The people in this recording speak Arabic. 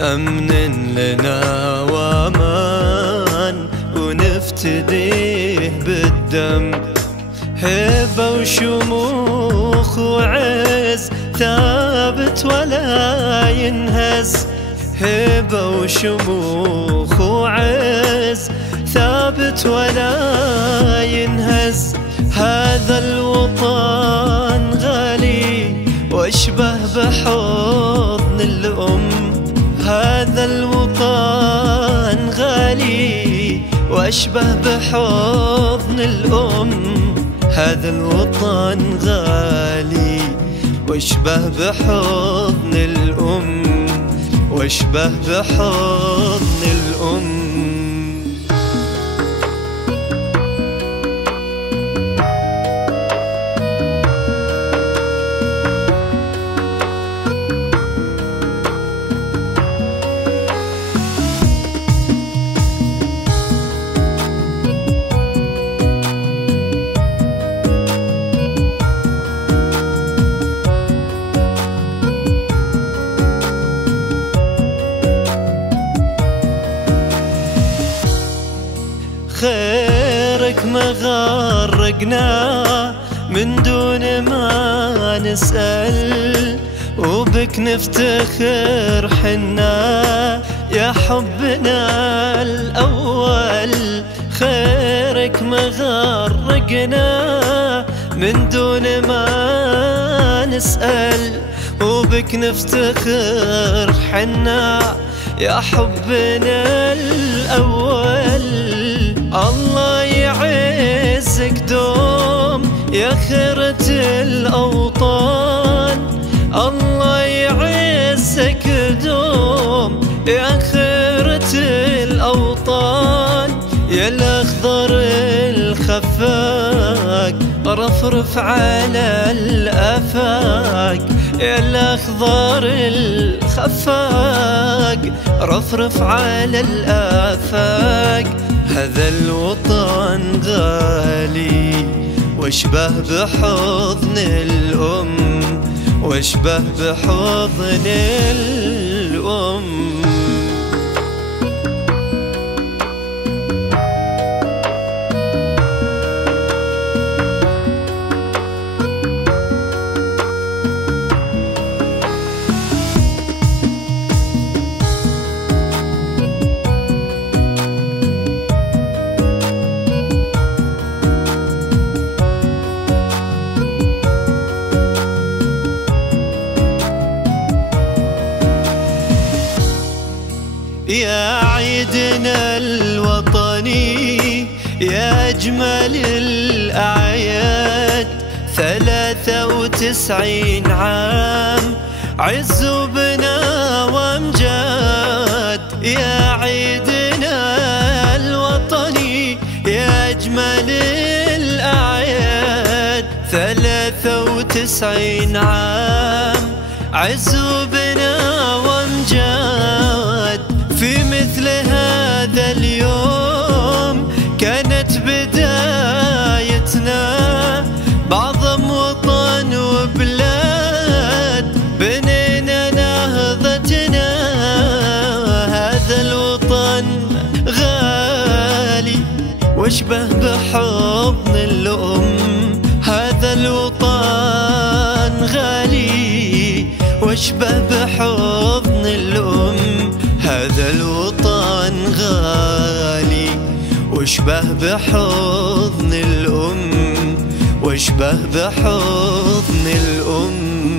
أمن لنا وأمان ونفتديه بالدم، هيبة وشموخ وعز ثابت ولا ينهز، هيبة وشموخ وعز ثابت ولا ينهز. هذا الوطن غالي واشبه بحضن الأم، هذا الوطن غالي واشبه بحضن الأم، هذا الوطن غالي واشبه بحضن الأم، واشبه بحضن الأم. خيرك ما غرقنا من دون ما نسأل، وبك نفتخر حنا يا حبنا الأول. خيرك ما غرقنا من دون ما نسأل، وبك نفتخر حنا يا حبنا الأول. الله يعزك دوم يا خيرة الأوطان، الله يعزك دوم يا خيرة الأوطان. يا الأخضر الخفاق رفرف على الآفاق، يا الأخضر الخفاق رفرف على الآفاق. هذا الوطن غالي واشبه بحضن الأم، واشبه بحضن الأم. يا عيدنا الوطني يا أجمل الأعياد، 93 عام عز وبنا وامجاد. يا عيدنا الوطني يا أجمل الأعياد، 93 عام عز وبنا وامجاد. في مثل هذا اليوم كانت بدايتنا بعظم وطن وبلاد، بنينا نهضتنا. هذا الوطن غالي واشبه بحضن الأم، هذا الوطن غالي واشبه بحضن الأم، هذا الوطن غالي واشبه بحضن الأم، واشبه بحضن الأم.